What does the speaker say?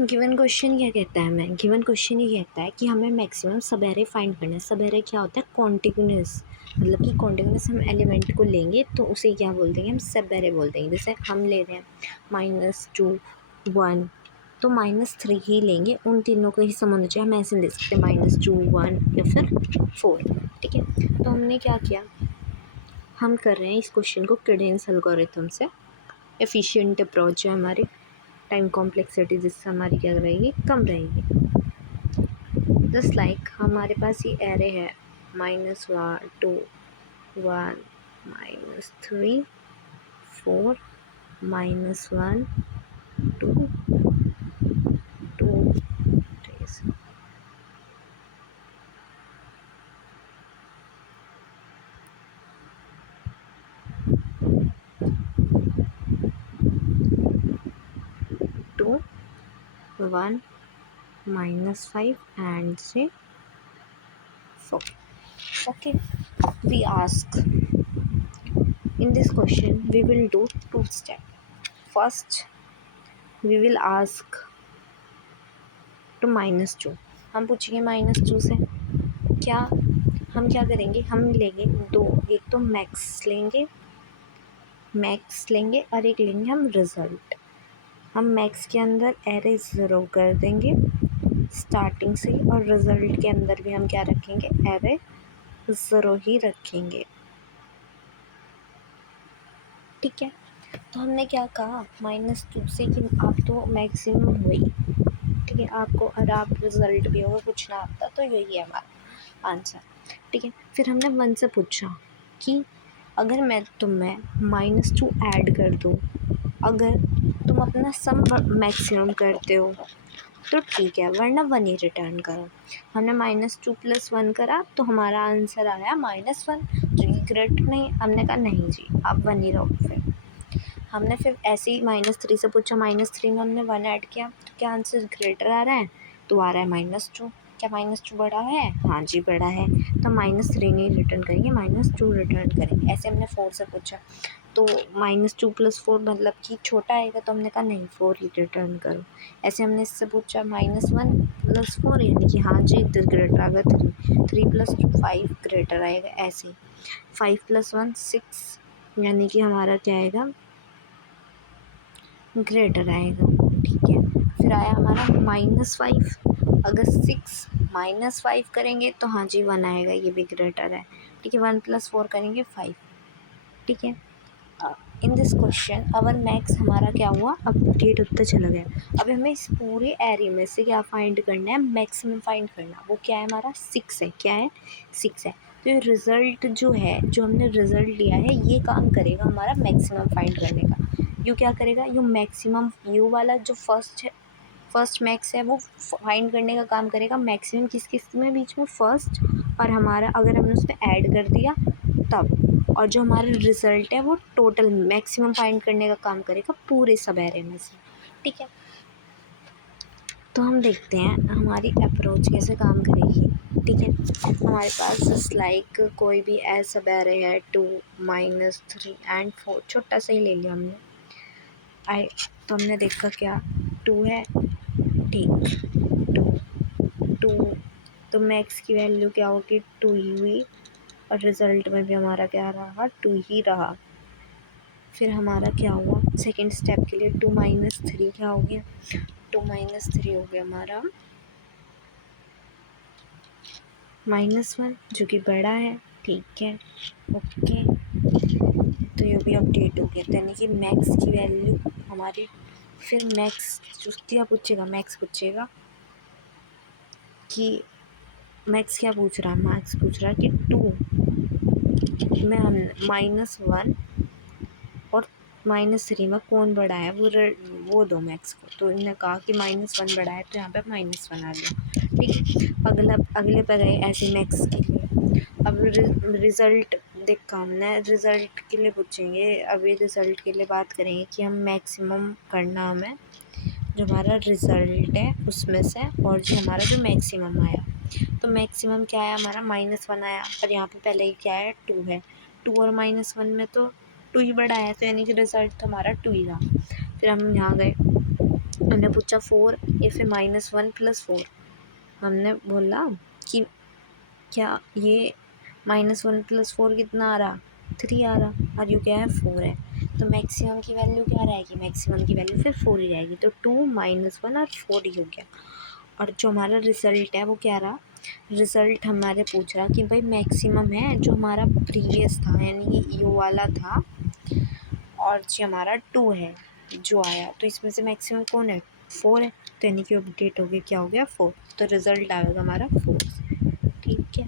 Given question क्या कहता है हमें, गिवन क्वेश्चन ये कहता है कि हमें मैक्सिमम सब एरे फाइंड करना है। सब एरे क्या होता है, कॉन्टिन्यूस, मतलब कि कॉन्टिन्यूस हम एलिमेंट को लेंगे तो उसे क्या बोल देंगे, हम सब एरे बोल देंगे। जैसे हम ले रहे हैं -2 1, तो -3 ही लेंगे, उन तीनों को ही सम होना चाहिए। हम ऐसे ले सकते हैं -2 1 या फिर 4। ठीक है, तो हमने क्या किया, हम कर रहे हैं इस क्वेश्चन को कैडेंस एल्गोरिथम से। एफिशिएंट अप्रोच है हमारी, टाइम कॉम्प्लेक्सिटी जिससे हमारी क्या रहेगी, कम रहेगी। जस्ट लाइक हमारे पास ये एरे है -2 1 -3 4 -1 2 2 3। 2 1 -5 and 3 4. Okay, we ask in this question we will do two steps. First we will ask to -2, हम पूछेंगे -2 से क्या, हम क्या करेंगे, हम लेंगे दो, एक तो मैक्स लेंगे और एक लेंगे हम रिज़ल्ट। हम मैक्स के अंदर एरे ज़ीरो कर देंगे स्टार्टिंग से, और रिज़ल्ट के अंदर भी हम क्या रखेंगे, एरे ज़ीरो ही रखेंगे। ठीक है, तो हमने क्या कहा -2 से कि आप तो मैक्सिमम हुई। ठीक है, आपको और आप रिज़ल्ट भी होगा पूछना आता, तो यही है हमारा आंसर। ठीक है, फिर हमने 1 से पूछा कि अगर मैं तुम्हें -2 ऐड कर दूँ, अगर तुम अपना सम मैक्सिमम करते हो तो ठीक है, वरना 1 ही रिटर्न करो। हमने -2 + 1 करा तो हमारा आंसर आया -1, जो कि करेक्ट नहीं। हमने कहा नहीं जी, आप 1 ही रहो। फिर हमने फिर ऐसे ही -3 से पूछा, -3 में हमने 1 ऐड किया तो क्या आंसर ग्रेटर आ रहा है, तो आ रहा है -2। क्या -2 बड़ा है, हाँ जी बड़ा है, तो -3 नहीं रिटर्न करेंगे, -2 रिटर्न करेंगे। ऐसे हमने 4 से पूछा तो -2 + 4 मतलब कि छोटा आएगा, तो हमने कहा नहीं 4 ही रिटर्न करो। ऐसे हमने इससे पूछा -1 + 4, यानी कि हाँ जी इधर ग्रेटर आ गया 3, 3 + 2 5 ग्रेटर आएगा। ऐसे 5 + 1 6, यानी कि हमारा क्या आएगा, ग्रेटर आएगा। ठीक है, फिर आया हमारा -5, अगर 6 -5 करेंगे तो हाँ जी 1 आएगा, ये भी ग्रेटर है। ठीक है, 1 + 4 करेंगे 5। ठीक है, in this question our max हमारा क्या हुआ, अपडेट होता चला गया। अब हमें इस पूरे एरे में से क्या फाइंड करना है, मैक्सिमम फाइंड करना। वो क्या है हमारा, 6 है। क्या है, 6 है। तो ये रिज़ल्ट जो है, जो हमने रिज़ल्ट लिया है, ये काम करेगा हमारा मैक्सिमम फाइंड करने का। यू क्या करेगा, यू मैक्सिमम, यू वाला जो फर्स्ट मैक्स है वो फाइंड करने का काम करेगा। मैक्सिमम किस किस में, बीच में फर्स्ट और हमारा, अगर हमने उसमें ऐड कर दिया तब, और जो हमारा रिज़ल्ट है वो टोटल मैक्सिमम फाइंड करने का काम करेगा पूरे सब एरे में से। ठीक है, तो हम देखते हैं हमारी अप्रोच कैसे काम करेगी। ठीक है, हमारे पास जस्ट लाइक कोई भी ऐसा एरे है 2 -3 and 4, छोटा सा ही ले लिया हमने। तो हमने देखा क्या, 2 है, ठीक, 2 तो मैक्स की वैल्यू क्या होगी, 2 ही हुई, और रिज़ल्ट में भी हमारा क्या रहा, 2 ही रहा। फिर हमारा क्या हुआ, सेकंड स्टेप के लिए 2 - 3 क्या हो गया, 2 - 3 हो गया हमारा -1, जो कि बड़ा है। ठीक है, ओके, तो ये भी अपडेट हो गया, यानी कि मैक्स की वैल्यू हमारी, फिर मैक्स क्या पूछेगा, मैक्स पूछेगा कि मैक्स क्या पूछ रहा है, मैक्स पूछ रहा है कि 2 में हम -1 और -3 में कौन बड़ा है, वो दो मैक्स को। तो इन्होंने कहा कि -1 बड़ा है, तो यहाँ पे -1 आ गया। ठीक है, अगले पर गए ऐसे मैक्स के लिए। अब रिज़ल्ट देखा हमने, रिज़ल्ट के लिए पूछेंगे। अभी रिज़ल्ट के लिए बात करेंगे कि हम मैक्सिमम करना हमें, जो हमारा रिज़ल्ट है उसमें से, और जो हमारा जो मैक्सिमम आया। तो मैक्सिमम क्या है हमारा, -1 आया, पर यहाँ पे पहले ही क्या है, 2 है। 2 और -1 में तो 2 ही बड़ा है, तो यानी कि रिज़ल्ट तो हमारा 2 ही रहा। फिर हम यहाँ गए, हमने पूछा 4 या फिर -1 + 4। हमने बोला कि क्या ये -1 + 4 कितना आ रहा, 3 आ रहा, और यू क्या है 4 है। तो मैक्सिमम की वैल्यू क्या रहेगी, मैक्सिमम की वैल्यू फिर 4 ही रहेगी। तो 2 -1 और 4 ही हो गया। और जो हमारा रिज़ल्ट है वो क्या रहा, रिज़ल्ट हमारे पूछ रहा कि भाई मैक्सिमम है जो हमारा प्रीवियस था, यानी कि यू वाला था, और जो हमारा 2 है जो आया, तो इसमें से मैक्सिमम कौन है, 4 है। तो यानी कि अपडेट हो गया, क्या हो गया 4। तो रिज़ल्ट आएगा हमारा 4। ठीक है।